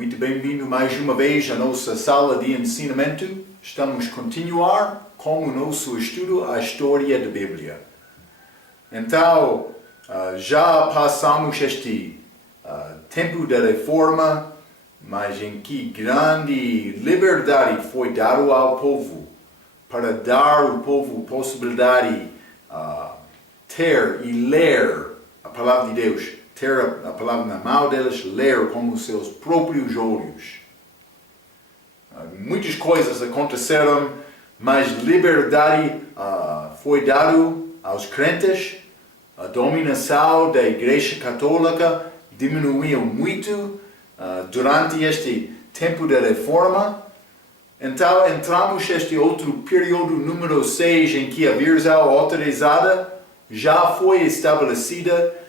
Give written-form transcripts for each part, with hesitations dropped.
Muito bem-vindo mais uma vez à nossa sala de ensinamento. Estamos a continuar com o nosso estudo à história da Bíblia. Então, já passamos este tempo da reforma, mas em que grande liberdade foi dada ao povo para dar ao povo a possibilidade de ter e ler a palavra de Deus. Ter a palavra na mão deles, ler com os seus próprios olhos. Muitas coisas aconteceram, mas liberdade foi dada aos crentes. A dominação da Igreja Católica diminuiu muito durante este tempo da reforma. Então entramos neste outro período número 6 em que a versão autorizada já foi estabelecida.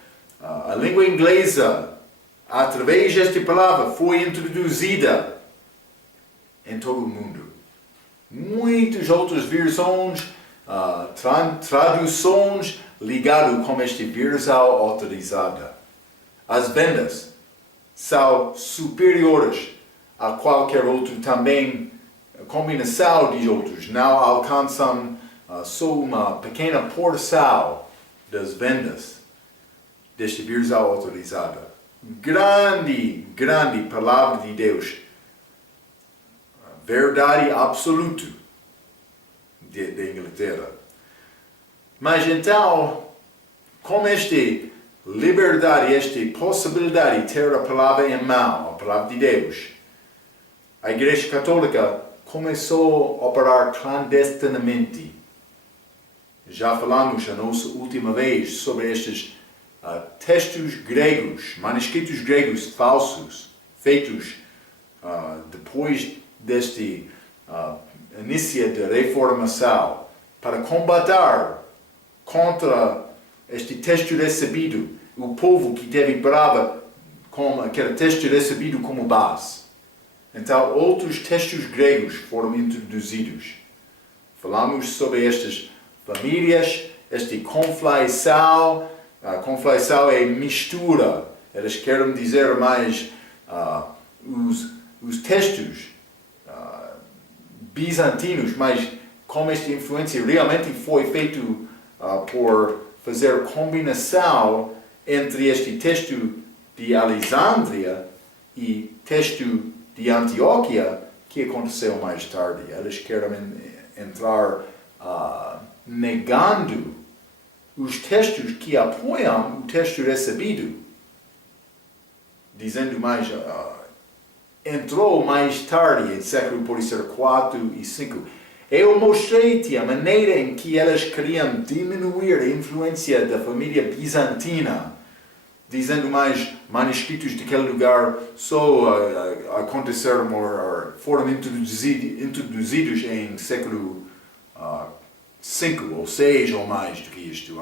A língua inglesa, através desta palavra, foi introduzida em todo o mundo. Muitas outras versões, traduções ligadas com esta versão autorizada. As vendas são superiores a qualquer outro também. A combinação de outros não alcançam só uma pequena porção das vendas desta versão autorizada. Grande palavra de Deus. Verdade absoluta da Inglaterra. Mas então, com esta liberdade, esta possibilidade de ter a palavra em mão, a palavra de Deus, a Igreja Católica começou a operar clandestinamente. Já falamos a nossa última vez sobre estes textos gregos, manuscritos gregos falsos, feitos depois deste início da reformação, para combater contra este texto recebido, o povo que teve brava com aquele texto recebido como base. Então, outros textos gregos foram introduzidos. Falamos sobre estas famílias, esta conflação. A conflação é mistura. Eles querem dizer mais os textos bizantinos, mas como esta influência realmente foi feito por fazer combinação entre este texto de Alexandria e texto de Antioquia, que aconteceu mais tarde. Eles querem entrar negando os textos que apoiam o texto recebido, dizendo mais, entrou mais tarde, em século, por ser 4 e 5. Eu mostrei-te a maneira em que elas queriam diminuir a influência da família bizantina, dizendo mais, manuscritos daquele lugar só aconteceram, foram introduzidos em século 5 ou 6 ou mais do que isto.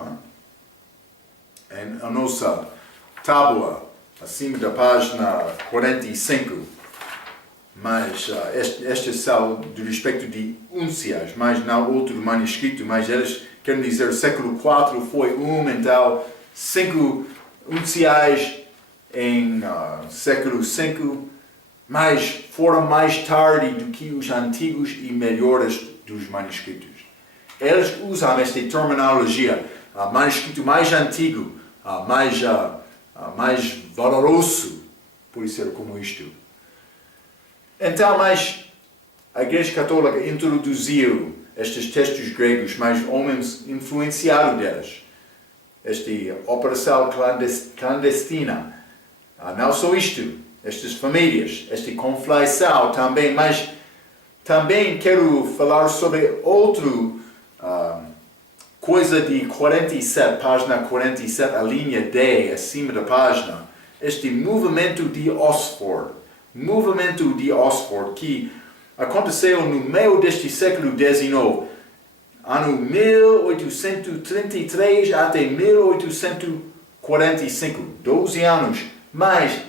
A nossa tábua, acima da página 45, mas estas são do respeito de úncias, mas não outro manuscrito, mas eles querem dizer século 4 foi então 5 unciais em século 5, mas foram mais tarde do que os antigos e melhores dos manuscritos. Eles usam esta terminologia, manuscrito mais antigo, mais valoroso, por ser como isto. Então, mas a Igreja Católica introduziu estes textos gregos, mas homens influenciaram deles. Esta operação clandestina. Não só isto, estas famílias, esta conflação também, mas também quero falar sobre outro coisa de 47, página 47, a linha D, acima da página. Este movimento de Oxford. Movimento de Oxford, que aconteceu no meio deste século XIX, ano 1833 até 1845, 12 anos, mas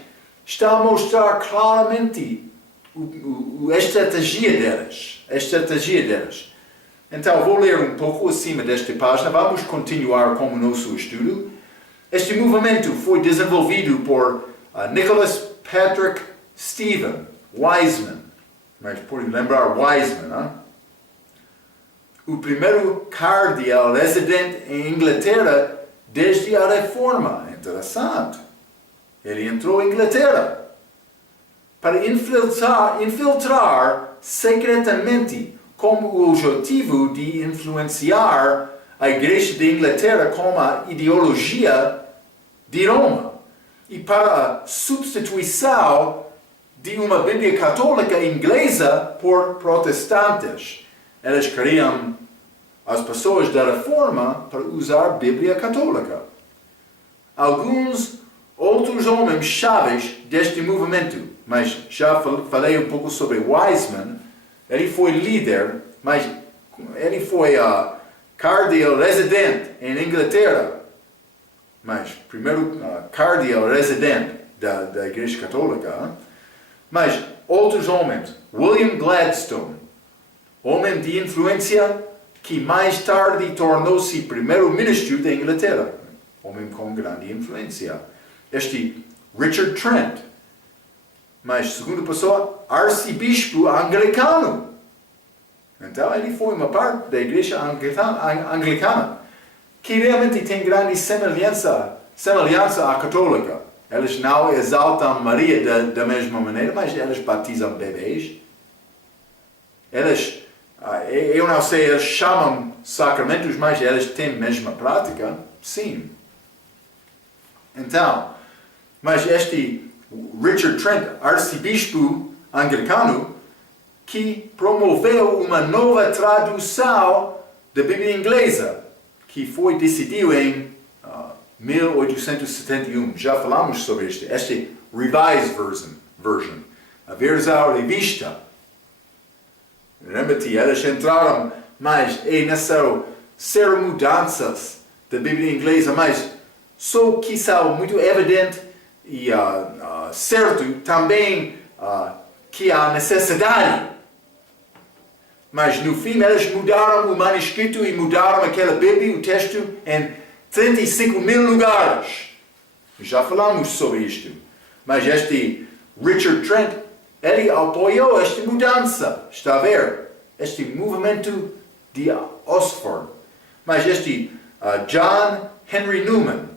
está a mostrar claramente a estratégia deles. Então, vou ler um pouco acima desta página, vamos continuar com o nosso estudo. Este movimento foi desenvolvido por Nicholas Patrick Stephen Wiseman, mas por lembrar Wiseman, hein? O primeiro cardeal residente em Inglaterra desde a Reforma. Interessante. Ele entrou em Inglaterra para infiltrar secretamente com o objetivo de influenciar a Igreja de Inglaterra com a ideologia de Roma e para a substituição de uma Bíblia católica inglesa por protestantes. Eles queriam as pessoas da Reforma para usar a Bíblia católica. Alguns outros homens chaves deste movimento, mas já falei um pouco sobre Wiseman. Ele foi líder, mas ele foi cardeal residente em Inglaterra. Mas primeiro cardeal residente da Igreja Católica. Mas outros homens, William Gladstone, homem de influência que mais tarde tornou-se primeiro-ministro da Inglaterra, homem com grande influência. Este Richard Trent, mas segunda pessoa, arcebispo anglicano. Então ele foi uma parte da igreja anglicana, que realmente tem grande semelhança à católica. Eles não exaltam Maria da mesma maneira, mas eles batizam bebês. Eles, eu não sei, eles chamam sacramentos, mas eles têm a mesma prática? Sim. Então, mas este Richard Trent, arcebispo anglicano, que promoveu uma nova tradução da Bíblia inglesa, que foi decidido em 1871. Já falamos sobre este Revised Version, a versão revista. Lembra-te, eles entraram, mas é necessário ser mudanças da Bíblia inglesa, mas só que são muito evidente e certo também que há necessidade. Mas no fim eles mudaram o manuscrito e mudaram aquela Bíblia, o texto, em 35 mil lugares. Já falamos sobre isto. Mas este Richard Trent, ele apoiou esta mudança. Está a ver? Este movimento de Oxford. Mas este John Henry Newman,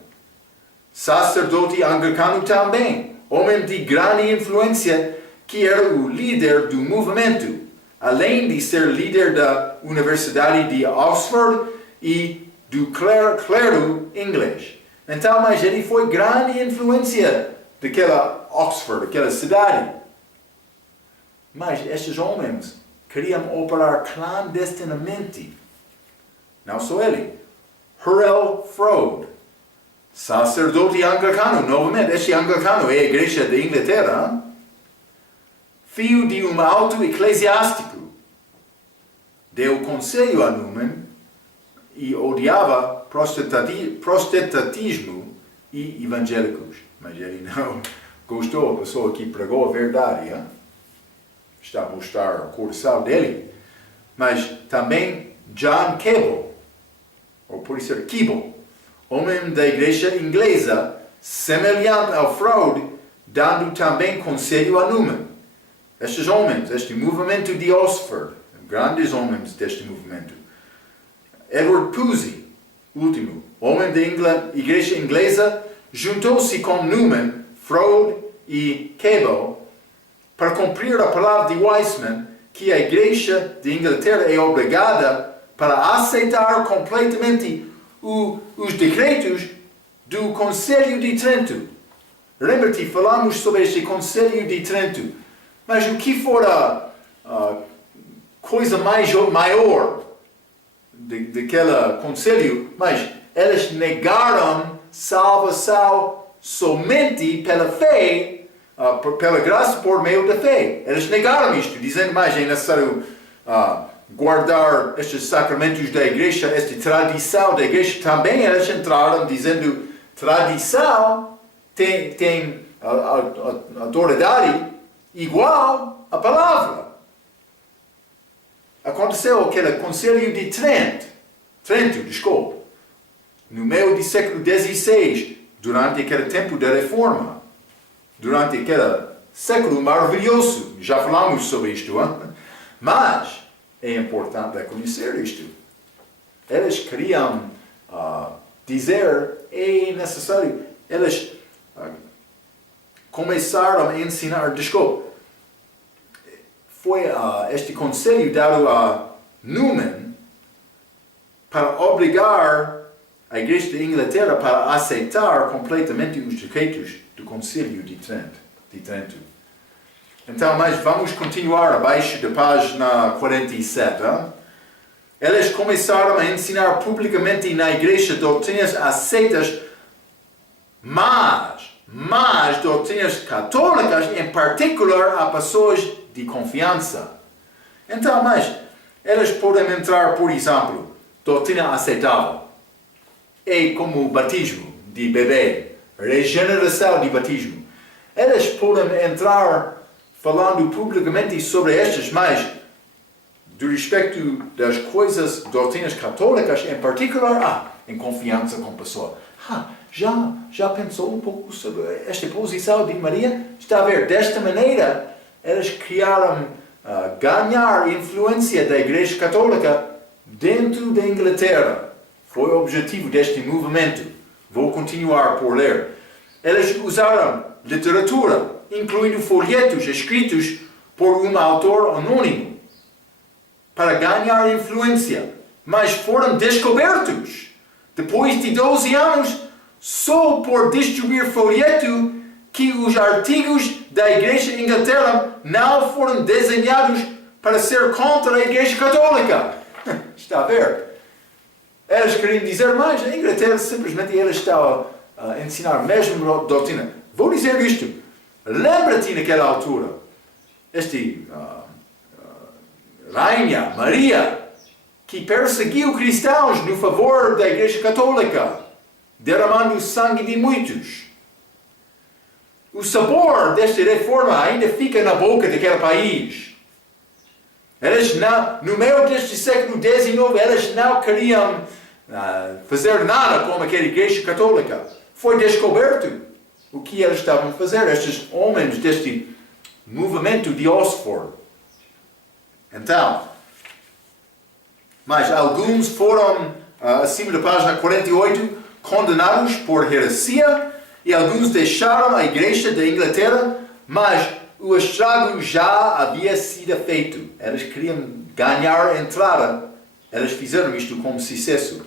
sacerdote anglicano também, homem de grande influência, que era o líder do movimento, além de ser líder da Universidade de Oxford e do clero inglês. Então, mas ele foi grande influência daquela Oxford, daquela cidade. Mas estes homens queriam operar clandestinamente. Não só ele. Hurrell Froude, sacerdote anglicano, novamente, este anglicano é a igreja da Inglaterra, filho de um alto eclesiástico, deu conselho a Newman e odiava protestantismo e evangélicos. Mas ele não gostou, a pessoa que pregou a verdade, hein? Está a mostrar o coração dele. Mas também John Keble, ou por isso Keble, homem da igreja inglesa, semelhante ao Froude, dando também conselho a Newman. Estes homens, este movimento de Oxford, grandes homens deste movimento. Edward Pusey, último, homem da igreja inglesa, juntou-se com Newman, Froude e Keble para cumprir a palavra de Wiseman, que a igreja de Inglaterra é obrigada para aceitar completamente os decretos do Conselho de Trento. Lembra-te, falamos sobre este Conselho de Trento. Mas o que for a coisa maior daquele conselho, mas eles negaram salvação somente pela fé, pela graça por meio da fé. Eles negaram isto, dizendo, mas é necessário guardar estes sacramentos da igreja, esta tradição da igreja. Também eles entraram dizendo, tradição tem autoridade igual à palavra. Aconteceu aquele conselho de Trento, no meio do século XVI, durante aquele tempo da reforma, durante aquela século maravilhoso. Já falamos sobre isto, hein? Mas é importante reconhecer isto. Eles queriam dizer, é necessário, eles começaram a ensinar, desculpa, foi este conselho dado a Newman para obrigar a Igreja de Inglaterra para aceitar completamente os decretos do Concílio de Trento. Então, mas vamos continuar abaixo da página 47. Hein? Eles começaram a ensinar publicamente na Igreja doutrinas aceitas, mas doutrinas católicas, em particular a pessoas de confiança. Então, mas eles podem entrar, por exemplo, doutrina aceitável. É como o batismo de bebê, regeneração de batismo. Eles podem entrar falando publicamente sobre estas, mas do respeito das coisas, doutrinas católicas, em particular, em confiança com a pessoa. Já pensou um pouco sobre esta posição de Maria? Está a ver, desta maneira, eles criaram ganhar influência da Igreja Católica dentro da Inglaterra. Foi o objetivo deste movimento. Vou continuar por ler. Eles usaram literatura, incluindo folhetos escritos por um autor anônimo, para ganhar influência, mas foram descobertos, depois de 12 anos, só por distribuir folheto, que os artigos da Igreja de Inglaterra não foram desenhados para ser contra a Igreja Católica. Está a ver? Eles queriam dizer mais, a Inglaterra simplesmente eles estavam a ensinar a mesma doutrina. Vou dizer isto. Lembra-te naquela altura, Rainha Maria, que perseguiu cristãos no favor da Igreja Católica, derramando o sangue de muitos. O sabor desta reforma ainda fica na boca daquele país. Eles não, no meio deste século XIX, eles não queriam fazer nada com aquela Igreja Católica. Foi descoberto o que eles estavam a fazer, estes homens deste movimento de Oxford. Então, mas alguns foram, acima da página 48, condenados por heresia, e alguns deixaram a Igreja da Inglaterra, mas o estrago já havia sido feito. Eles queriam ganhar entrada. Eles fizeram isto como sucesso.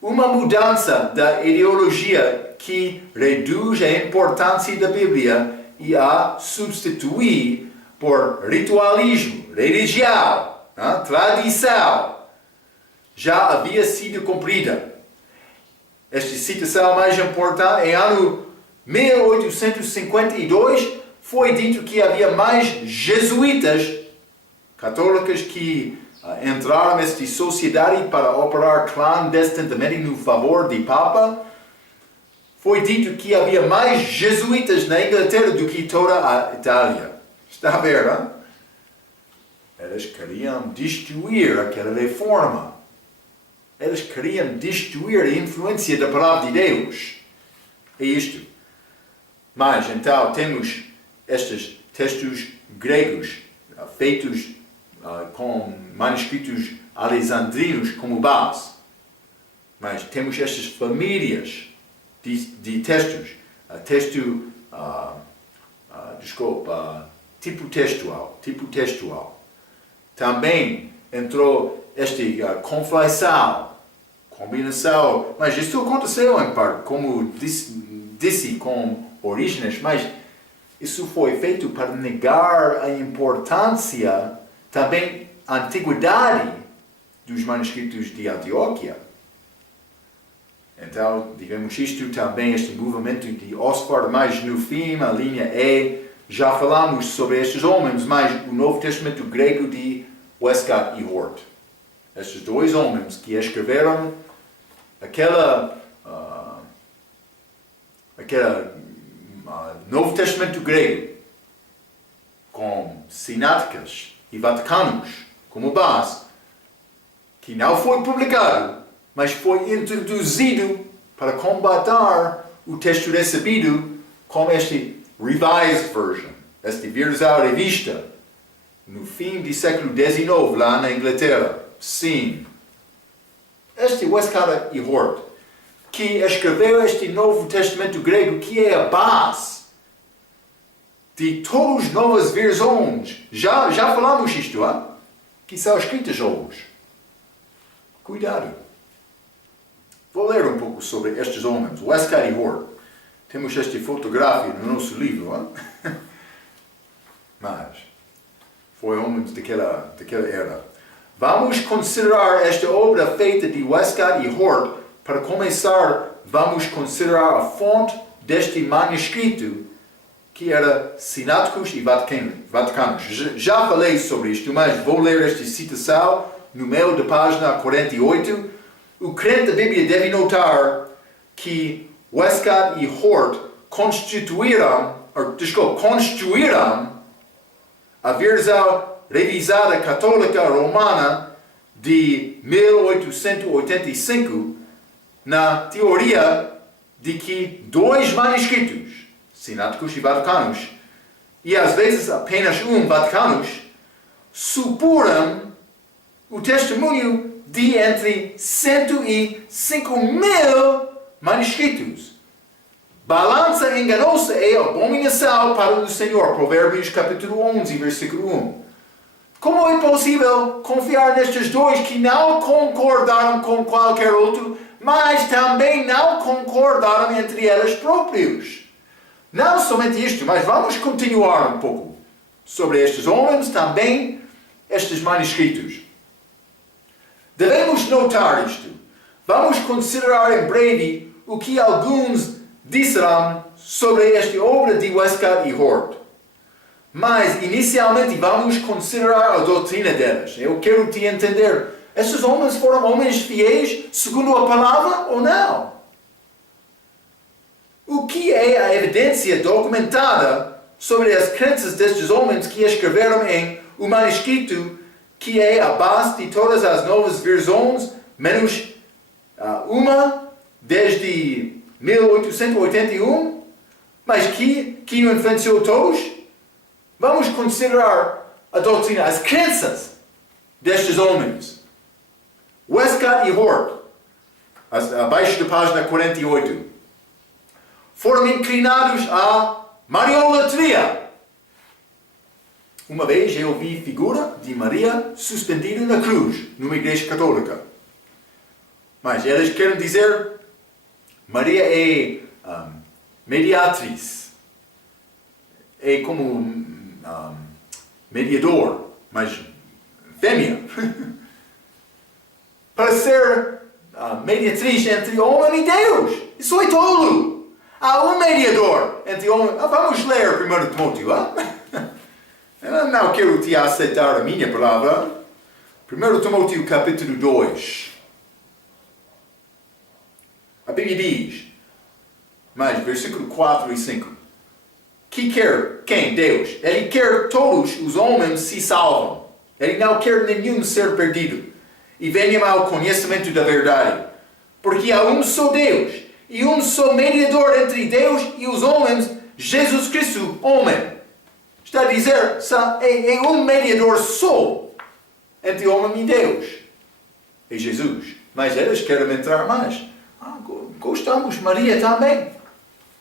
Uma mudança da ideologia que reduz a importância da Bíblia e a substitui por ritualismo, religião, tradição, já havia sido cumprida. Esta citação mais importante, em ano 1852, foi dito que havia mais jesuítas católicos que entraram nesta sociedade para operar clandestinamente no favor do Papa. Foi dito que havia mais jesuítas na Inglaterra do que toda a Itália. Está a ver, não? Eles queriam destruir aquela reforma. Eles queriam destruir a influência da palavra de Deus. É isto. Mas, então, temos estes textos gregos, feitos com manuscritos alexandrinos como base. Mas temos estas famílias de textos. Tipo textual. Também entrou esta conflação, combinação, mas isso aconteceu em parte, como disse com Orígenes, mas isso foi feito para negar a importância, também a antiguidade dos manuscritos de Antioquia. Então, digamos isto também, este movimento de Oxford, mas no fim, a linha E, já falamos sobre estes homens, mas o Novo Testamento grego de Westcott e Hort. Estes dois homens que escreveram aquela Novo Testamento grego com sináticas e vaticanos como base, que não foi publicado, mas foi introduzido para combater o texto recebido como este Revised Version, Este vírus à revista, no fim do século XIX, lá na Inglaterra. Sim. Este Westcott e Hort, que escreveu este Novo Testamento grego, que é a base de todas as novas versões. Já falamos isto, hein? Que são escritas hoje. Cuidado. Vou ler um pouco sobre estes homens, Westcott e Hort. Temos esta fotografia no nosso livro, hein? Mas foi homens daquela era. Vamos considerar esta obra feita de Westcott e Hort. Para começar, vamos considerar a fonte deste manuscrito, que era sináticos e vaticanos. Já falei sobre isto, mas vou ler esta citação no meio da página 48. O crente da Bíblia deve notar que Westcott e Hort construíram a versão revisada católica romana de 1885 na teoria de que dois manuscritos, sináticos e vaticanos, e às vezes apenas um vaticanos, supuram o testemunho de entre 105.000 manuscritos. Balança enganosa é abominação para o Senhor. Provérbios capítulo 11, versículo 1. Como é possível confiar nestes dois que não concordaram com qualquer outro, mas também não concordaram entre eles próprios? Não somente isto, mas vamos continuar um pouco sobre estes homens, também estes manuscritos. Devemos notar isto. Vamos considerar em breve o que alguns disseram sobre esta obra de Westcott e Hort. Mas, inicialmente, vamos considerar a doutrina deles. Eu quero te entender. Estes homens foram homens fiéis segundo a palavra ou não? O que é a evidência documentada sobre as crenças destes homens que escreveram em um manuscrito que é a base de todas as novas versões, menos uma desde 1881, mas que o influenciou todos? Vamos considerar a doutrina, as crenças destes homens. Westcott e Hort, abaixo da página 48, foram inclinados à mariolatria. Uma vez eu vi figura de Maria suspendida na cruz, numa igreja católica. Mas eles querem dizer, Maria é mediatriz. É como mediador, mas fêmea. Para ser mediatriz entre homem e Deus. Isso é tolo. Há um mediador entre homem. Vamos ler 1 Timóteo. Eu não quero te aceitar a minha palavra. 1 Timóteo capítulo 2. A Bíblia diz, mas versículo 4 e 5. Que quer quem? Deus. Ele quer todos os homens se salvam. Ele não quer nenhum ser perdido. E venham ao conhecimento da verdade. Porque há um só Deus. E um só mediador entre Deus e os homens, Jesus Cristo, homem. Está a dizer, é um mediador só entre homem e Deus. É Jesus. Mas eles querem entrar mais. Gostamos de Maria também.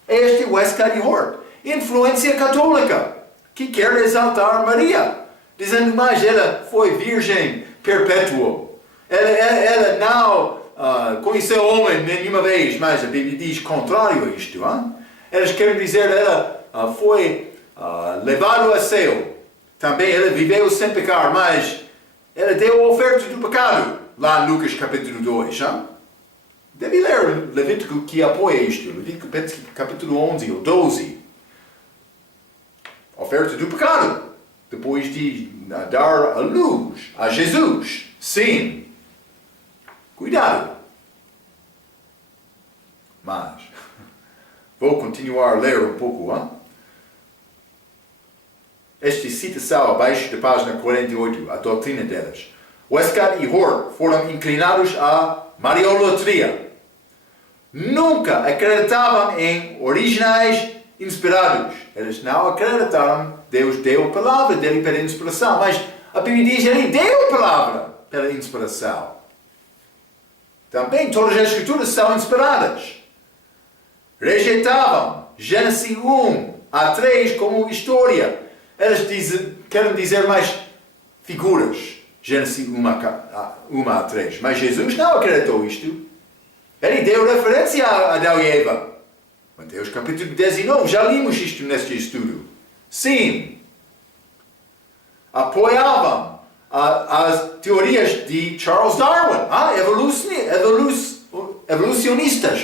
Este é Westcott e Hort. Influência católica, que quer exaltar Maria. Dizendo mais, ela foi virgem perpétua. Ela não conheceu homem nenhuma vez, mas a Bíblia diz contrário a isto. Hein? Eles querem dizer ela foi levada ao céu. Também ela viveu sem pecar, mas ela deu a oferta do pecado. Lá em Lucas capítulo 2. Hein? Deve ler Levítico que apoia isto. Levítico capítulo 11 ou 12. Oferta do pecado. Depois de dar a luz a Jesus. Sim. Cuidado. Mas, vou continuar a ler um pouco. Hein? Esta citação abaixo da página 48, a doutrina delas. Westcott e Hort foram inclinados à mariolatria. Nunca acreditavam em originais inspirados. Eles não acreditaram Deus deu a palavra dele pela inspiração, mas a Bíblia diz que ele deu a palavra pela inspiração. Também todas as escrituras são inspiradas. Rejeitavam Gênesis 1 a 3 como história. Eles querem dizer mais figuras. Gênesis 1 a 3. Mas Jesus não acreditou isto. Ele deu referência a Adão e Eva. Mateus capítulo 19, já limos isto neste estudo. Sim. Apoiavam as teorias de Charles Darwin, evolucionistas.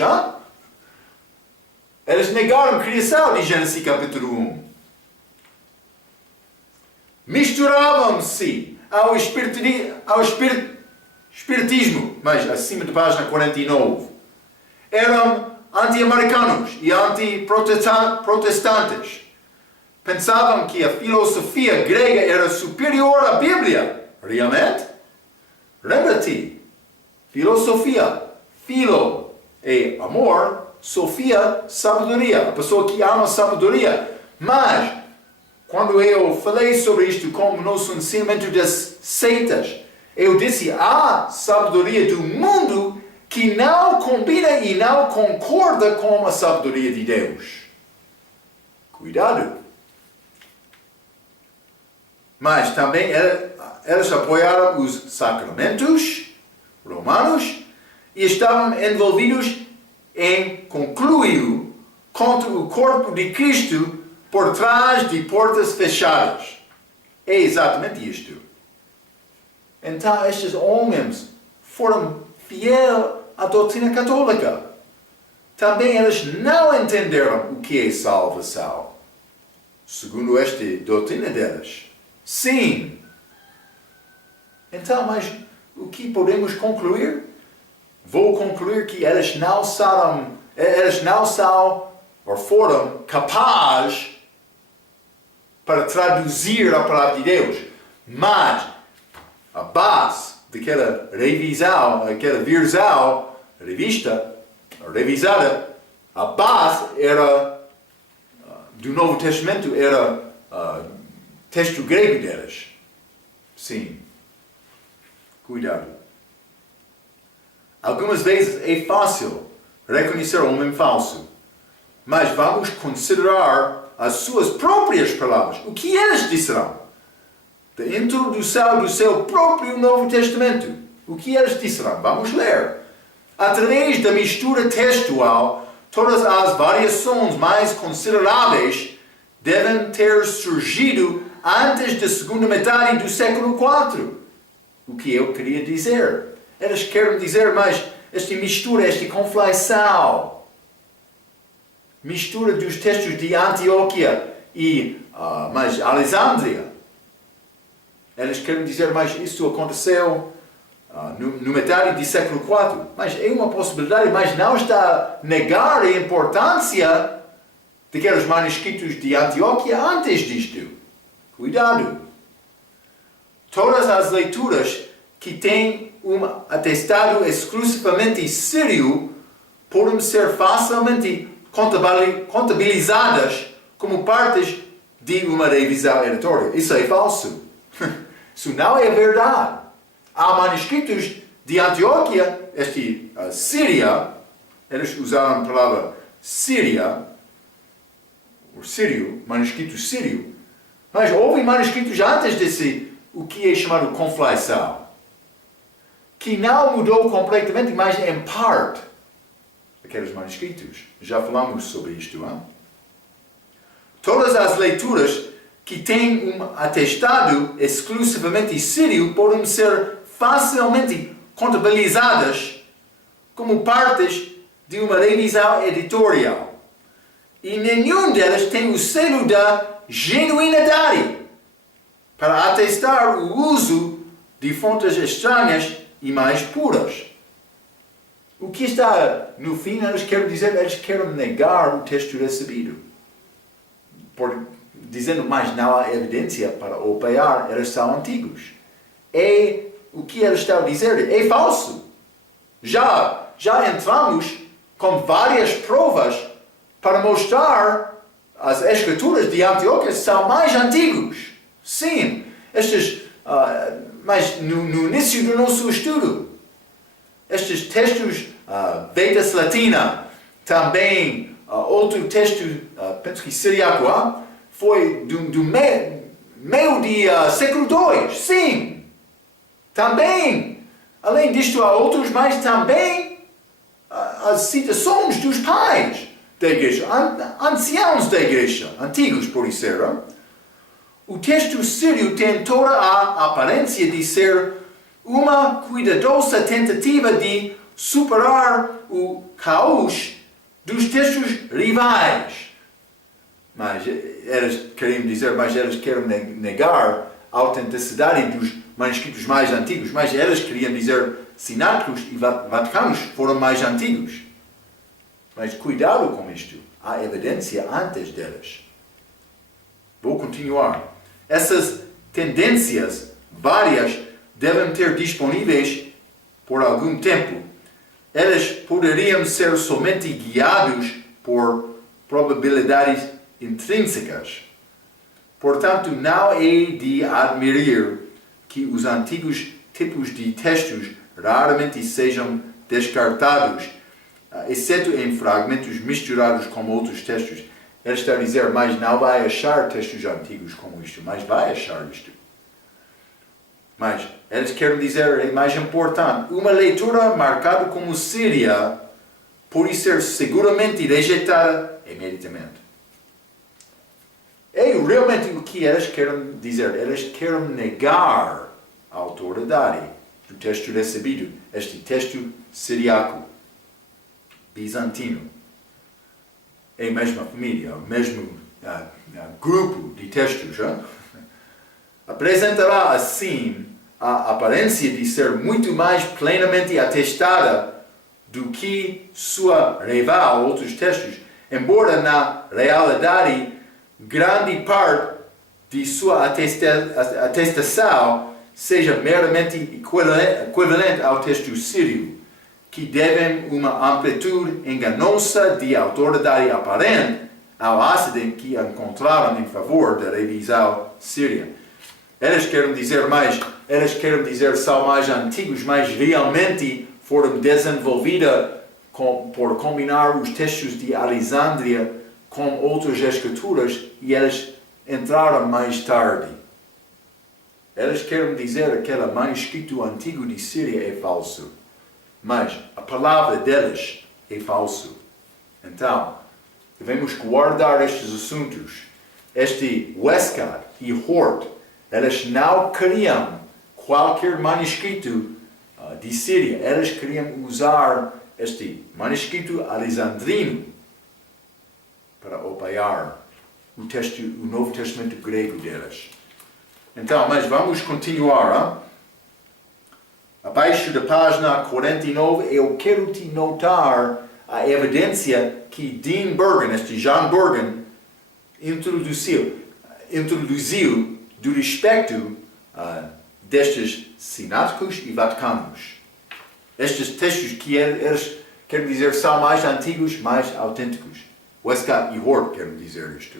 Eles negaram a criação de Gênesis capítulo 1. Misturavam-se ao espiritismo, mas acima da página 49. Eram anti-americanos e anti-protestantes. Pensavam que a filosofia grega era superior à Bíblia. Realmente? Lembra-te. Filosofia. Filo é amor. Sofia, sabedoria. A pessoa que ama sabedoria. Mas, quando eu falei sobre isto como nosso ensinamento das seitas, eu disse, há sabedoria do mundo que não combina e não concorda com a sabedoria de Deus. Cuidado. Mas também eles apoiaram os sacramentos romanos e estavam envolvidos em concluir contra o corpo de Cristo por trás de portas fechadas. É exatamente isto. Então, estes homens foram fiéis à doutrina católica. Também eles não entenderam o que é salvação, segundo esta doutrina deles. Sim. Então, mas o que podemos concluir? Vou concluir que eles não são ou foram capazes para traduzir a palavra de Deus. Mas a base daquela revisão, aquela revista revisada, a base era do Novo Testamento, era texto grego deles. Sim. Cuidado. Algumas vezes é fácil reconhecer um homem falso, mas vamos considerar as suas próprias palavras. O que eles disseram? Da introdução do seu próprio Novo Testamento. O que eles disseram? Vamos ler. Através da mistura textual, todas as variações mais consideráveis devem ter surgido antes da segunda metade do século IV. O que eu queria dizer? Eles querem dizer, mas esta mistura, esta conflação, mistura dos textos de Antioquia e mais Alexandria. Eles querem dizer, mas isso aconteceu no metade do século IV. Mas é uma possibilidade, mas não está a negar a importância daqueles manuscritos de Antioquia antes disto. Cuidado. Todas as leituras que têm um atestado exclusivamente sírio podem ser facilmente contabilizadas como partes de uma revisão editorial. Isso é falso. Isso não é verdade. Há manuscritos de Antioquia, Síria, eles usaram a palavra Síria, ou sírio, manuscrito sírio, mas houve manuscritos antes desse, o que é chamado conflação, que não mudou completamente, mas em parte, aqueles manuscritos. Já falamos sobre isto, hein? Todas as leituras que têm um atestado exclusivamente sírio podem ser facilmente contabilizadas como partes de uma revisão editorial. E nenhum deles tem o selo da genuinidade para atestar o uso de fontes estranhas e mais puras. O que está no fim, eles querem dizer, eles querem negar o texto recebido. Dizendo, mas não há evidência para opiar, eles são antigos. É o que eles estão a dizer, é falso. Já entramos com várias provas para mostrar as escrituras de Antioquia são mais antigos. Sim, estes, mas no início do nosso estudo, estes textos, Vedas Latina, também outro texto, penso que siriaco, foi do meio de século II. Sim, também, além disto, há outros, mas também as citações dos pais da igreja, anciãos da igreja, antigos por isso. O texto sírio tem toda a aparência de ser uma cuidadosa tentativa de superar o caos dos textos rivais. Mas eles querem negar a autenticidade dos manuscritos mais antigos, mas eles queriam dizer sináticos e vaticanos foram mais antigos. Mas cuidado com isto, há evidência antes deles. Vou continuar. Essas tendências várias devem ter disponíveis por algum tempo. Eles poderiam ser somente guiados por probabilidades intrínsecas. Portanto, não é de admirar que os antigos tipos de textos raramente sejam descartados, exceto em fragmentos misturados com outros textos. Ele está a dizer, mas não vai achar textos antigos como isto, mas vai achar isto. Mas eles querem dizer, é mais importante, uma leitura marcada como síria pode ser seguramente rejeitada imediatamente. É realmente o que eles querem dizer. Eles querem negar a autoridade do texto recebido, este texto siriaco, bizantino. É a mesma família, o mesmo grupo de textos. Apresentará assim a aparência de ser muito mais plenamente atestada do que sua rival, outros textos, embora na realidade grande parte de sua atestação seja meramente equivalente ao texto sírio, que devem uma amplitude enganosa de autoridade aparente ao acidente que encontraram em favor da revisão síria. Eles querem dizer são mais antigos, mas realmente foram desenvolvidos por combinar os textos de Alexandria com outras escrituras e eles entraram mais tarde. Eles querem dizer que aquele manuscrito antigo de Síria é falso, mas a palavra deles é falso. Então, devemos guardar estes assuntos. Este Westcott e Hort, eles não queriam qualquer manuscrito de Síria. Eles queriam usar este manuscrito alexandrino para apoiar o Novo Testamento grego deles. Então, mas vamos continuar. Abaixo da página 49, eu quero te notar a evidência que Dean Bergen, este John Bergen, introduziu do respeito destes sináticos e vaticanos. Estes textos que eles querem dizer são mais antigos, mais autênticos. Westcott e Hort querem dizer isto.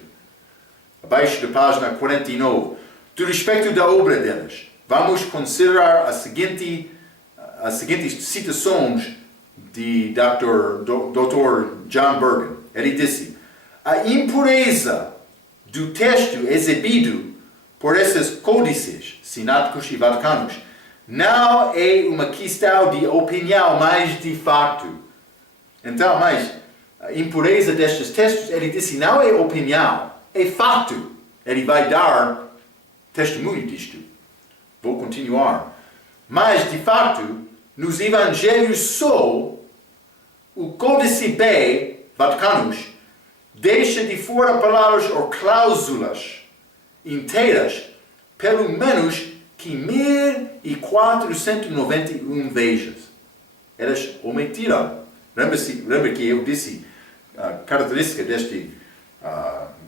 Abaixo da página 49, do respeito da obra deles, vamos considerar as seguintes citações de Dr. John Bergen. Ele disse: a impureza do texto exibido por esses códices sináticos e vaticanos não é uma questão de opinião, mas de facto. Então, mas a impureza destes textos, ele disse, não é opinião, é fato. Ele vai dar testemunho disto. Vou continuar. Mas, de fato, nos evangelhos só, o Códice B, Vaticanos, deixa de fora palavras ou cláusulas inteiras, pelo menos que 1491 vezes. Eles omitiram. Lembra que eu disse a característica deste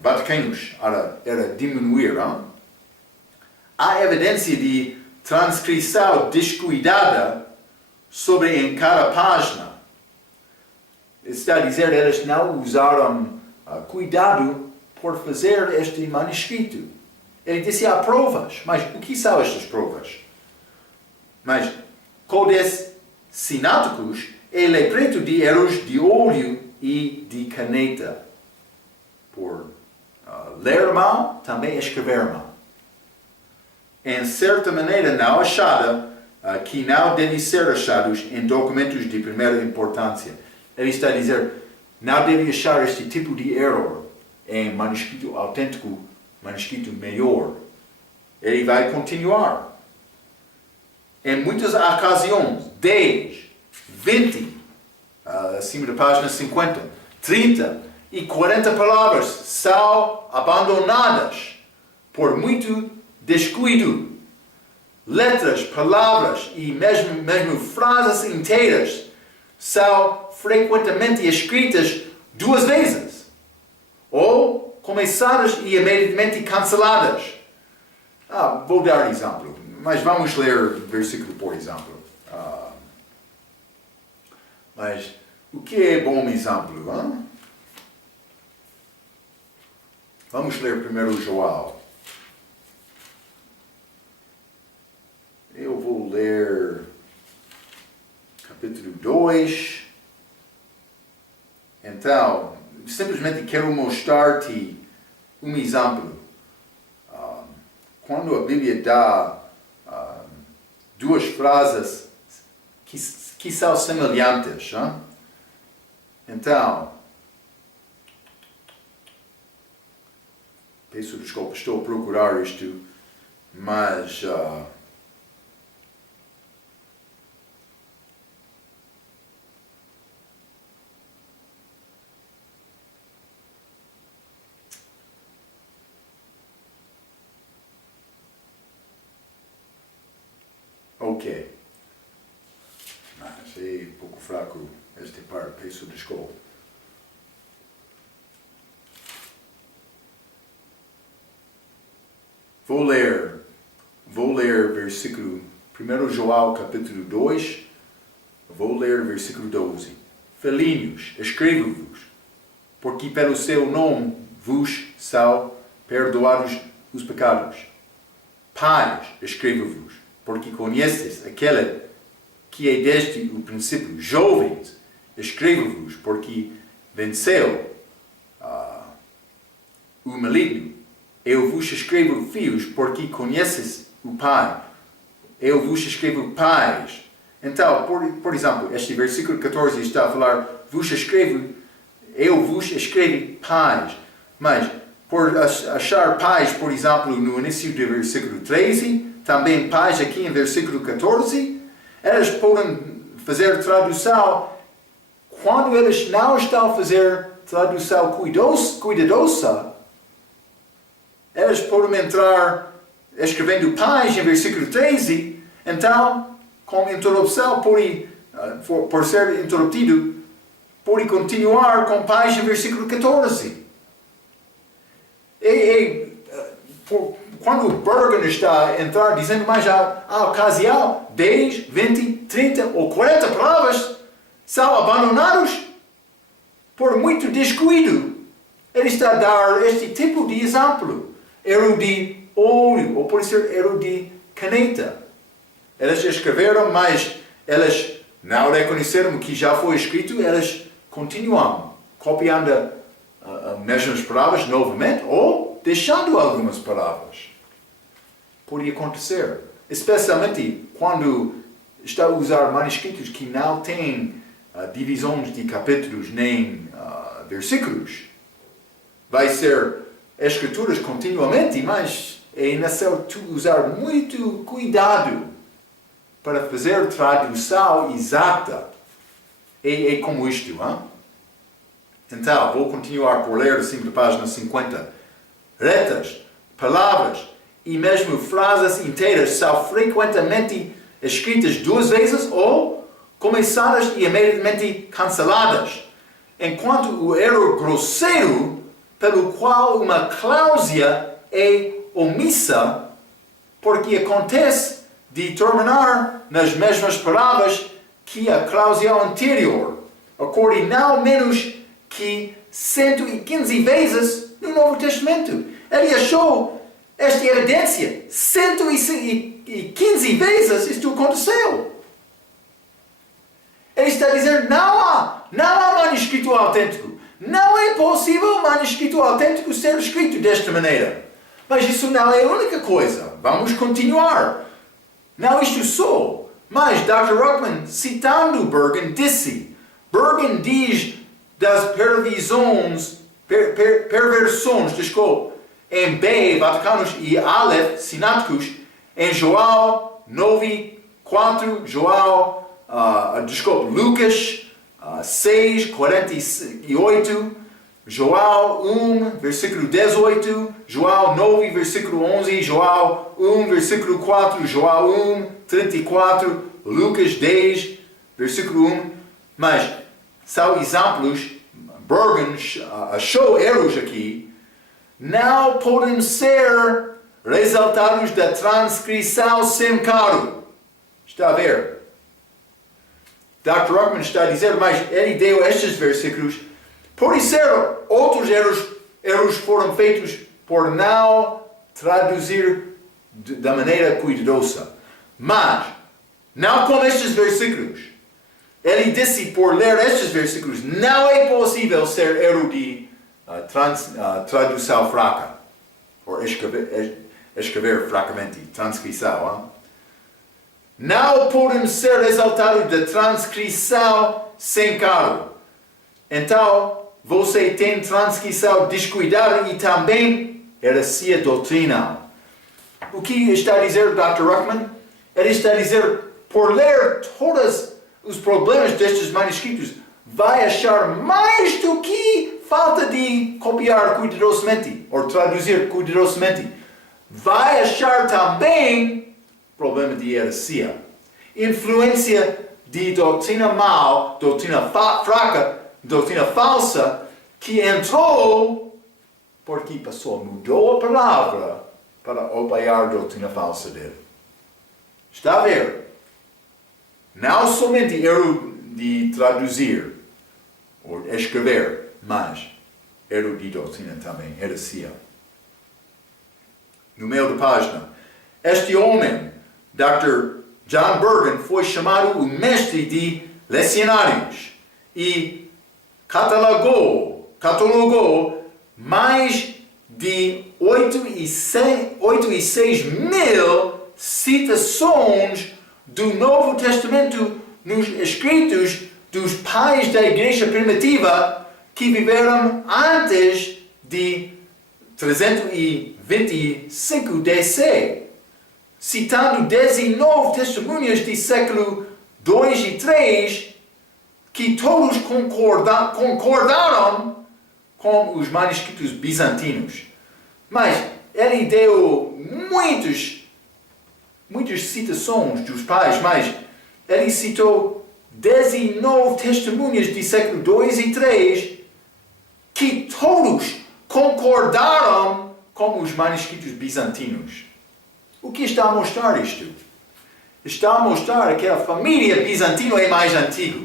Vaticanos era diminuir. Não? Há evidência de transcrição descuidada sobre em cada página. Está a dizer, eles não usaram cuidado por fazer este manuscrito. Ele disse há provas, mas o que são estas provas? Mas codes sináticos é lepreto de erros de óleo e de caneta. Por ler mal, também escrever mal. Em certa maneira não achada, que não devem ser achados em documentos de primeira importância. Ele está a dizer, não deve achar este tipo de erro em manuscrito autêntico, manuscrito melhor. Ele vai continuar. Em muitas ocasiões, 10, 20, acima da página 50, 30 e 40 palavras são abandonadas por muito descuido. Letras, palavras e mesmo frases inteiras são frequentemente escritas 2 vezes, ou começadas e imediatamente canceladas. Vou dar exemplo, mas vamos ler versículo por exemplo. Mas o que é bom exemplo? Hein? Vamos ler primeiro João. Eu vou ler capítulo 2. Então, simplesmente quero mostrar-te um exemplo. Quando a Bíblia dá 2 frases que são semelhantes, então, peço desculpa, estou a procurar isto, mas ok. Mas é um pouco fraco este par, peço desculpa. Vou ler versículo 1 João capítulo 2, vou ler versículo 12. Filhinhos, escrevo-vos, porque pelo seu nome vos são perdoados os pecados. Pais, escrevo-vos, porque conheces aquele que é desde o princípio. Jovens, escrevo-vos, porque venceu o maligno. Eu vos escrevo, filhos, porque conheces o Pai. Eu vos escrevo, pais. Então, por exemplo, este versículo 14 está a falar, eu vos escrevo, pais. Mas, por achar pais, por exemplo, no início do versículo 13, também pais aqui em versículo 14, eles podem fazer tradução, quando eles não estão a fazer tradução cuidadosa, eles podem entrar escrevendo pais em versículo 13, então, com interrupção, por ser interrompido, pode continuar com pais em versículo 14. Quando Bergen está a entrar dizendo mais a ocasião, 10, 20, 30 ou 40 palavras são abandonados por muito descuido. Ele está a dar este tipo de exemplo. Erro de óleo, ou pode ser erro de caneta. Eles escreveram, mas eles não reconheceram o que já foi escrito, eles continuam copiando as mesmas palavras novamente, ou deixando algumas palavras. Pode acontecer, especialmente quando está a usar manuscritos que não têm divisões de capítulos nem versículos. Vai ser escrituras continuamente, mas é necessário usar muito cuidado para fazer tradução exata. É como isto. Hein? Então, vou continuar por ler assim da página 50. Letras, palavras e mesmo frases inteiras são frequentemente escritas 2 vezes ou começadas e imediatamente canceladas, enquanto o erro grosseiro pelo qual uma cláusula é omissa, porque acontece de terminar nas mesmas palavras que a cláusula anterior, ocorre não menos que 115 vezes no Novo Testamento. Ele achou esta evidência 115 vezes isto aconteceu. Ele está dizendo, não há manuscrito autêntico. Não é possível manuscrito autêntico ser escrito desta maneira. Mas isso não é a única coisa. Vamos continuar. Não isto só. Mas Dr. Ruckman, citando Burgon, disse, Burgon diz das perversões, em B, Vaticanos e Aleph, sináticos, em João 9, 4, Lucas 6, 48, João 1, versículo 18, João 9, versículo 11, João 1, versículo 4, João 1, 34, Lucas 10, versículo 1. Mas são exemplos, Burgon achou erros aqui, não podem ser resultados da transcrição sem caro. Está a ver? Dr. Ruckman está a dizer, mas ele deu estes versículos. Pode ser outros erros foram feitos por não traduzir da maneira cuidadosa. Mas, não com estes versículos. Ele disse, por ler estes versículos, não é possível ser erro de tradução fraca. Ou escrever fracamente, transcrição. Não podem ser resultados da transcrição sem caro. Então, você tem transcrição descuidada e também heresia doutrinal. O que está a dizer Dr. Ruckman? Ele está a dizer, por ler todos os problemas destes manuscritos, vai achar mais do que falta de copiar cuidadosamente, ou traduzir cuidadosamente. Vai achar também problema de heresia, influência de doutrina mal, doutrina fraca, doutrina falsa, que entrou porque a pessoa mudou a palavra para apoiar a doutrina falsa dele. Está a ver? Não somente erro de traduzir ou escrever, mas erro de doutrina também, heresia. No meio da página, este homem, Dr. John Burgon, foi chamado o mestre de lecionários e catalogou mais de 8 e 6 mil citações do Novo Testamento nos escritos dos pais da igreja primitiva que viveram antes de 325 DC, citando 19 testemunhas de século 2 e 3 que todos concordaram com os manuscritos bizantinos. Mas ele deu muitas citações dos pais, mas ele citou 19 testemunhas de século 2 e 3 que todos concordaram com os manuscritos bizantinos. O que está a mostrar isto? Está a mostrar que a família bizantina é mais antiga.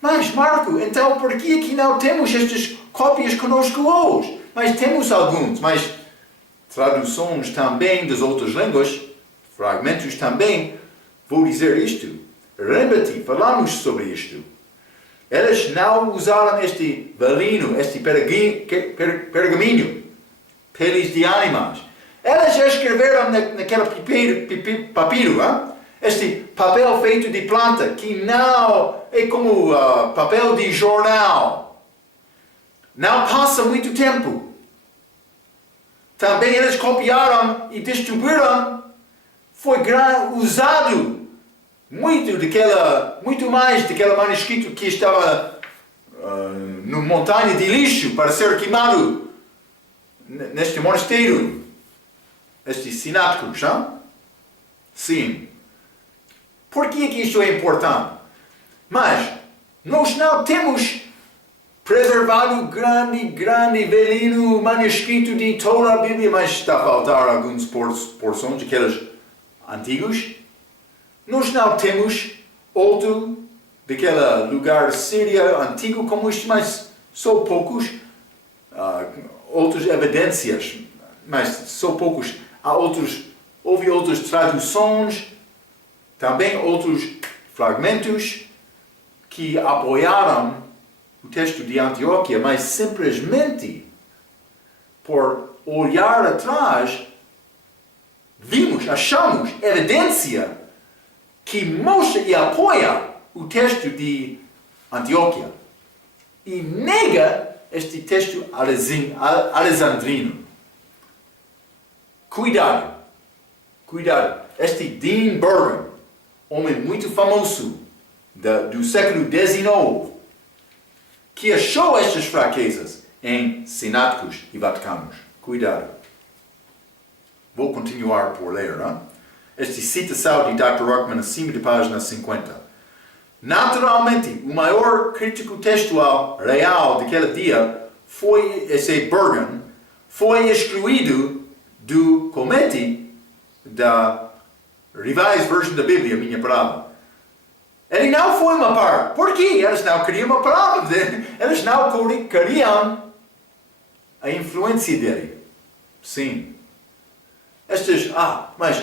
Mas, Marco, então por que aqui não temos estas cópias conosco hoje? Mas temos alguns, mas traduções também das outras línguas, fragmentos também. Vou dizer isto. Lembra-te, falamos sobre isto. Eles não usaram este velino, este pergaminho, peles de animais. Eles escreveram naquele papiro, este papel feito de planta, que não é como papel de jornal. Não passa muito tempo. Também eles copiaram e distribuíram. Foi usado muito mais daquele manuscrito que estava na montanha de lixo para ser queimado neste mosteiro. Este sináticos, não? Sim. Por que isto é importante? Mas nós não temos preservado grande velino manuscrito de toda a Bíblia, mas está a faltar algumas porções daqueles antigos. Nós não temos outro daquele lugar Síria antigo como este, mas são poucos. outras evidências, mas são poucos. Houve outras traduções, também outros fragmentos que apoiaram o texto de Antioquia, mas simplesmente por olhar atrás, achamos evidência que mostra e apoia o texto de Antioquia e nega este texto alexandrino. Cuidado. Este Dean Burgon, homem muito famoso do século XIX, que achou estas fraquezas em sináticos e vaticanos. Cuidado. Vou continuar por ler. Não? Esta citação de Dr. Ruckman acima de página 50. Naturalmente, o maior crítico textual real daquele dia foi esse Burgon, foi excluído do comité da Revised Version da Bíblia, minha palavra. Ele não foi uma parte. Por quê? Eles não queriam uma palavra. Eles não queriam a influência dele. Sim. Mas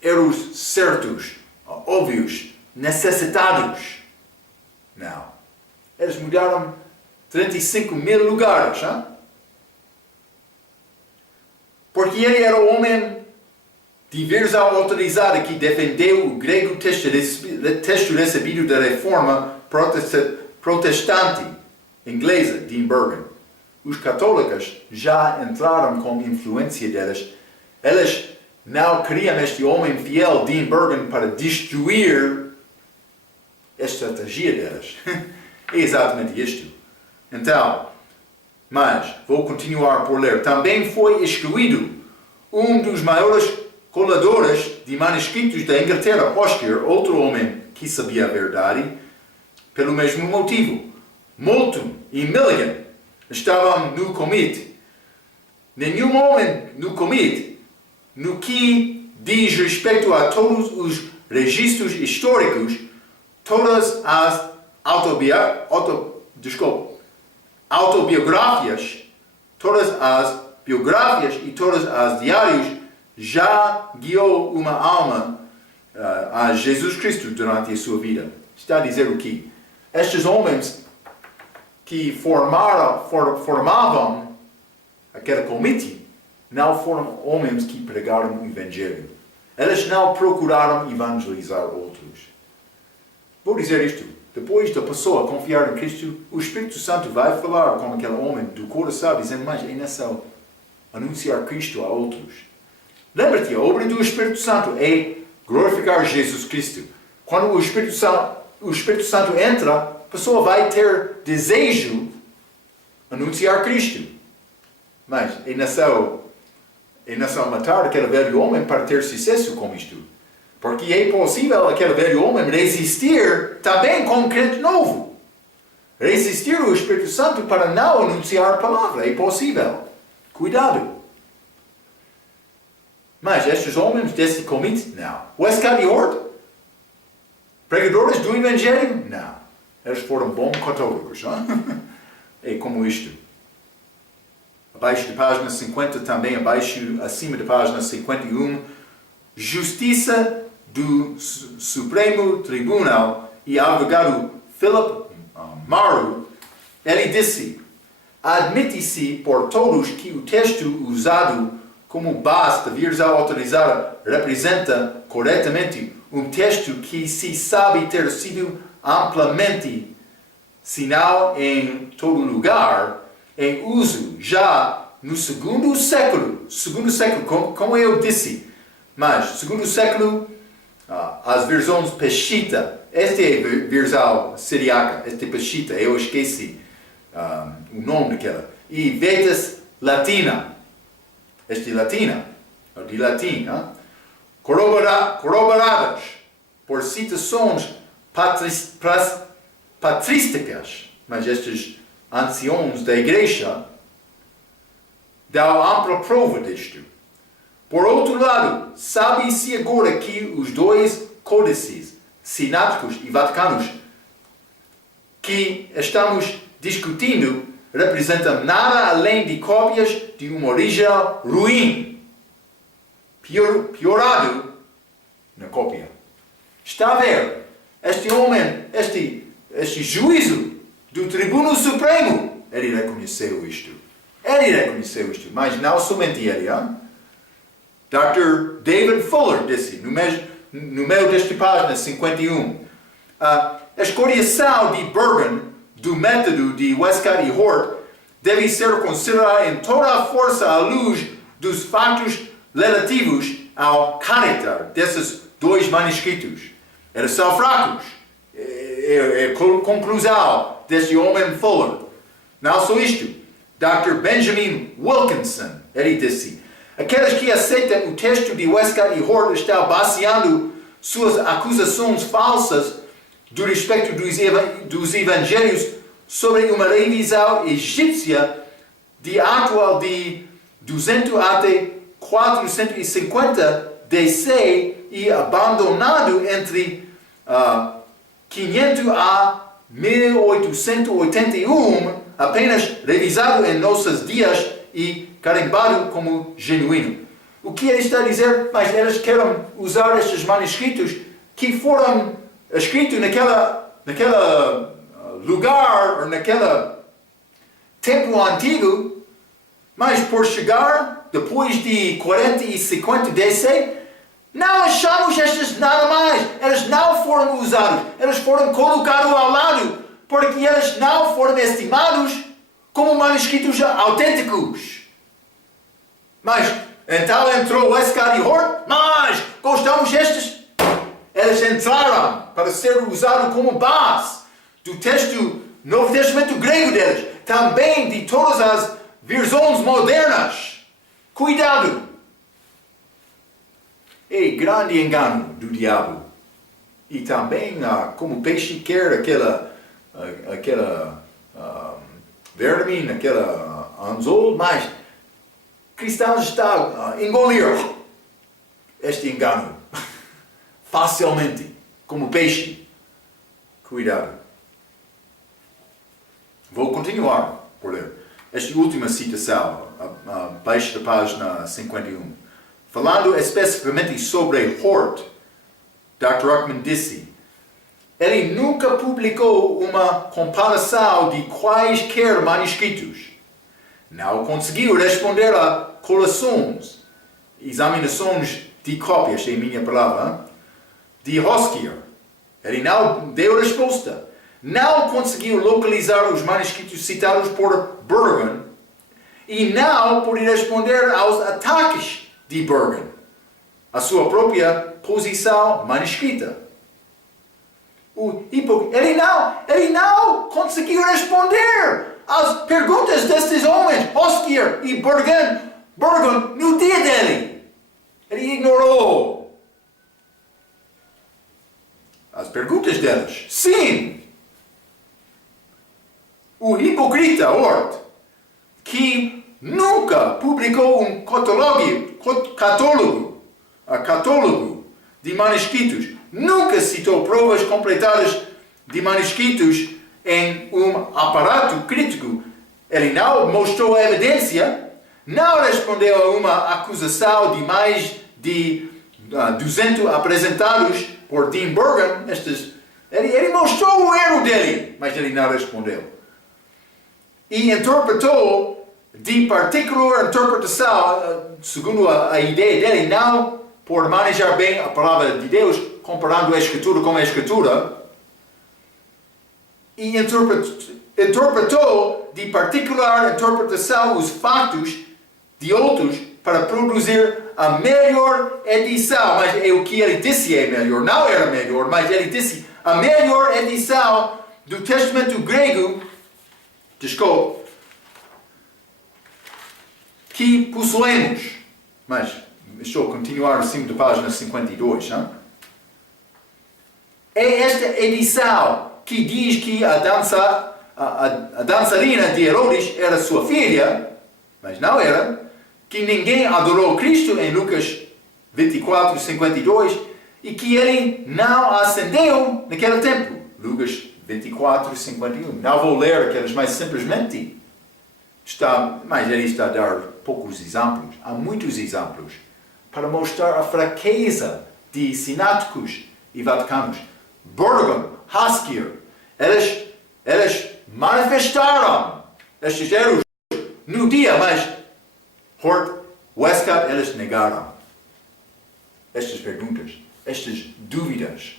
eram os certos, óbvios, necessitados. Não. Eles mudaram 35 mil lugares. Hein? Porque ele era o homem de versão autorizada que defendeu o grego texto recebido da reforma protestante inglesa de Burgon. Os católicos já entraram com influência deles. Eles não queriam este homem fiel de Burgon para destruir a estratégia deles. É exatamente isto. Então, mas vou continuar por ler. Também foi excluído um dos maiores coladores de manuscritos da Inglaterra posterior, outro homem que sabia a verdade, pelo mesmo motivo. Moulton e Milligan estavam no comitê. Nenhum homem no comitê, no que diz respeito a todos os registros históricos, todas as autobiografias, todas as biografias e todas as diários, já guiou uma alma a Jesus Cristo durante a sua vida. Está a dizer o quê? Estes homens que formavam aquele comitê não foram homens que pregaram o Evangelho. Eles não procuraram evangelizar outros. Vou dizer isto. Depois da pessoa confiar em Cristo, o Espírito Santo vai falar com aquele homem do coração, dizendo, mas é necessário anunciar Cristo a outros. Lembra-te, a obra do Espírito Santo é glorificar Jesus Cristo. Quando o Espírito Santo entra, a pessoa vai ter desejo de anunciar Cristo. Mas é necessário matar aquele velho homem para ter sucesso com isto. Porque é possível aquele velho homem resistir também com um crente novo. Resistir o Espírito Santo para não anunciar a palavra. É possível. Cuidado. Mas estes homens desse comitê, não. Westcott e Hort? Pregadores do Evangelho? Não. Eles foram bons católicos. Não? É como isto. Abaixo da página 50, também acima da página 51, Justiça do Supremo Tribunal e advogado Philip Maru, ele disse, admite-se por todos que o texto usado como base da versão autorizada representa corretamente um texto que se sabe ter sido amplamente, se não em todo lugar, em uso já no segundo século, como eu disse, mas segundo século, as versões Peshitta, esta é a versão siriaca, esta é Peshitta, eu esqueci o nome daquela, e Vetus Latina, esta é latina, de latim, corroboradas por citações patrísticas, mas estes anciãos da igreja dão ampla prova disto. Por outro lado, sabe-se agora que os dois códices sináticos e vaticanos que estamos discutindo representam nada além de cópias de um original ruim, piorado na cópia. Está a ver? Este homem, este juízo do Tribunal Supremo, ele reconheceu isto. Mas não somente ele. Dr. David Fuller disse, no meio desta página 51, a escoriação de Bergen do método de Westcott e Hort deve ser considerada em toda a força à luz dos fatos relativos ao caráter desses dois manuscritos. Eles são fracos. É a conclusão deste homem Fuller. Não só isto. Dr. Benjamin Wilkinson, ele disse, aqueles que aceitam o texto de Westcott e Hort estão baseando suas acusações falsas do respeito dos evangelhos sobre uma revisão egípcia de atual de 200 até 450 DC e abandonado entre 500 a 1881, apenas revisado em nossos dias e carimbado como genuíno. O que ele está a dizer? Mas eles querem usar estes manuscritos que foram escritos naquela lugar, ou naquele tempo antigo, mas por chegar depois de 40 e 50 DC, não achamos estes nada mais. Eles não foram usados, eles foram colocados ao lado, porque eles não foram estimados como manuscritos autênticos. Mas então entrou Westcott e Hort, mas gostamos destes. Eles entraram para ser usados como base do texto Novo Testamento grego deles, também de todas as versões modernas. Cuidado! É grande engano do diabo. E também, como peixe quer aquela verme, aquela anzol, mas cristãos estão a engolir este engano facilmente, como peixe. Cuidado. Vou continuar por ler. Esta última citação, abaixo da página 51. Falando especificamente sobre Hort, Dr. Ruckman disse, ele nunca publicou uma comparação de quaisquer manuscritos. Não conseguiu responder a coleções, examinações de cópias, é a minha palavra, de Hoskier. Ele não deu resposta. Não conseguiu localizar os manuscritos citados por Bergen e não pôde responder aos ataques de Bergen, a sua própria posição manuscrita. Ele não conseguiu responder às perguntas destes homens, Hoskier e Bergen, no dia dele. Ele ignorou as perguntas deles. Sim! O hipocrita Hort, que nunca publicou um catálogo de manuscritos, nunca citou provas completadas de manuscritos em um aparato crítico. Ele não mostrou evidência, não respondeu a uma acusação de mais de 200 apresentados por Dean Bergen. Ele mostrou o erro dele, mas ele não respondeu. E interpretou de particular interpretação, segundo a ideia dele, não por manejar bem a palavra de Deus, comparando a Escritura com a Escritura, e interpretou de particular interpretação os fatos de outros para produzir a melhor edição. Mas é o que ele disse é melhor, não era melhor, mas ele disse a melhor edição do Testamento grego, que possuímos. Mas, deixa eu continuar acima da página 52. Não? É esta edição que diz que a dançarina de Herodes era sua filha, mas não era, que ninguém adorou Cristo em Lucas 24, 52, e que ele não ascendeu naquele tempo. Lucas 24, 51. Não vou ler aqueles, mas simplesmente mas ele está a dar poucos exemplos, há muitos exemplos, para mostrar a fraqueza de sináticos e vaticanos. Burgon, Haskir, eles manifestaram estes erros no dia, mas Hort, Westcott, eles negaram estas perguntas, estas dúvidas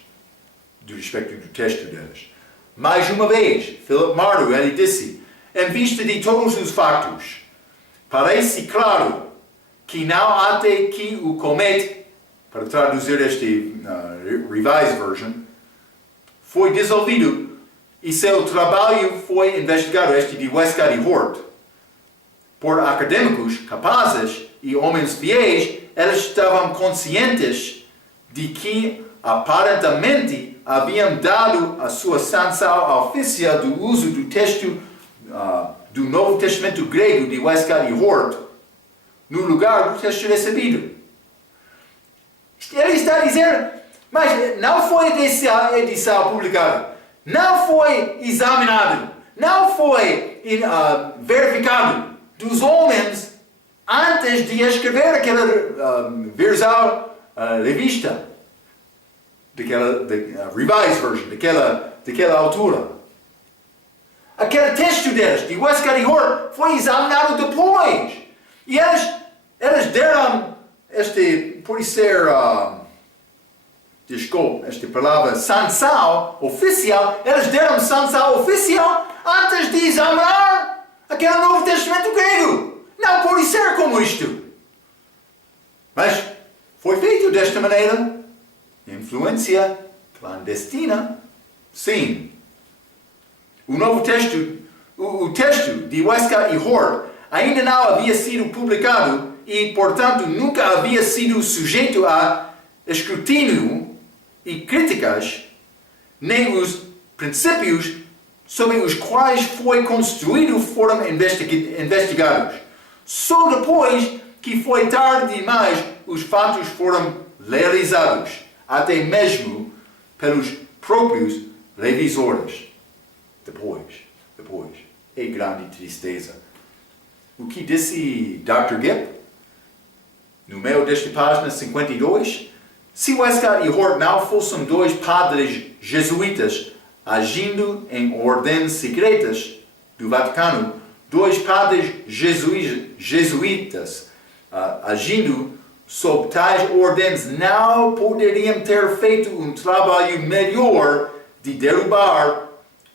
do respeito do texto deles. Mais uma vez, Philip Marlowe, ele disse, em vista de todos os factos, parece claro que não até que o cometa, para traduzir este Revised Version, foi dissolvido e seu trabalho foi investigado, este de Westcott e Hort, por acadêmicos capazes e homens fiéis. Eles estavam conscientes de que aparentemente haviam dado a sua sanção oficial do uso do texto do Novo Testamento grego de Westcott e Hort no lugar do texto recebido. Ele está a dizer, mas não foi edição publicada, não foi examinado, não foi verificado dos homens antes de escrever aquela versão revista, daquela Revised Version, daquela altura. Aquele texto deles, de Westcott e Hort, foi examinado depois. E eles deram por ser, esta palavra, sanção oficial, eles deram sanção oficial antes de examinar aquele Novo Testamento grego. Não pode ser como isto. Mas foi feito desta maneira. Influência clandestina, sim. O texto de Westcott e Hort ainda não havia sido publicado e, portanto, nunca havia sido sujeito a escrutínio e críticas, nem os princípios sobre os quais foi construído foram investigados. Só depois que foi tarde demais, os fatos foram realizados, até mesmo pelos próprios revisores. Depois. É grande tristeza. O que disse Dr. Gipp? No meio desta página 52, se Westcott e Hort não fossem dois padres jesuítas agindo em ordens secretas do Vaticano, dois padres jesuítas agindo sob tais ordens não poderiam ter feito um trabalho melhor de derrubar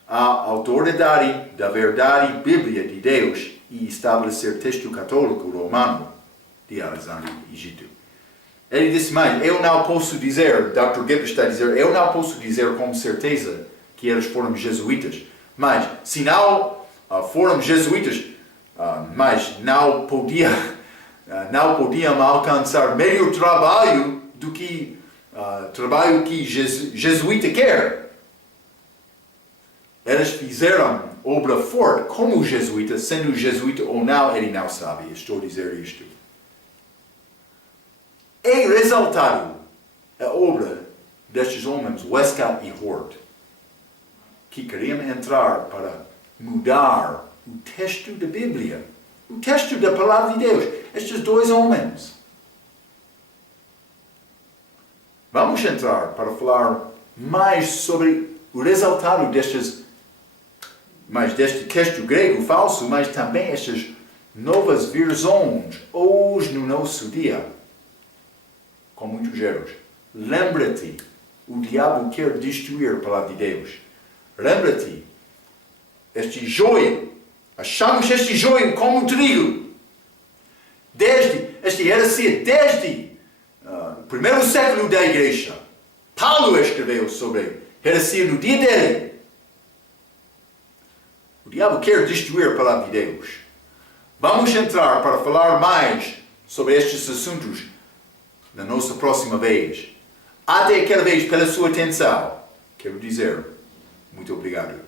a autoridade da verdade bíblica de Deus e estabelecer texto católico romano de Alexandre Egito. Ele disse mais, eu não posso dizer, Dr. Gibb está a dizer, eu não posso dizer com certeza que eles foram jesuítas, mas se não foram jesuítas, mas não podiam alcançar melhor trabalho do que trabalho que jesuíta quer. Eles fizeram obra forte como jesuíta, sendo jesuíta ou não, ele não sabe, estou a dizer isto. É resultado a obra destes homens, Westcott e Hort, que queriam entrar para mudar o texto da Bíblia, o texto da Palavra de Deus. Estes dois homens. Vamos entrar para falar mais sobre o resultado deste texto grego falso, mas também estas novas versões hoje no nosso dia, com muitos erros. Lembra-te, o diabo quer destruir a Palavra de Deus. Lembra-te, este joio, achamos este joio como um trigo. Esta heresia desde o primeiro século da Igreja. Paulo escreveu sobre heresia no dia dele. O diabo quer destruir a Palavra de Deus. Vamos entrar para falar mais sobre estes assuntos na nossa próxima vez. Até aquela vez, pela sua atenção, quero dizer muito obrigado.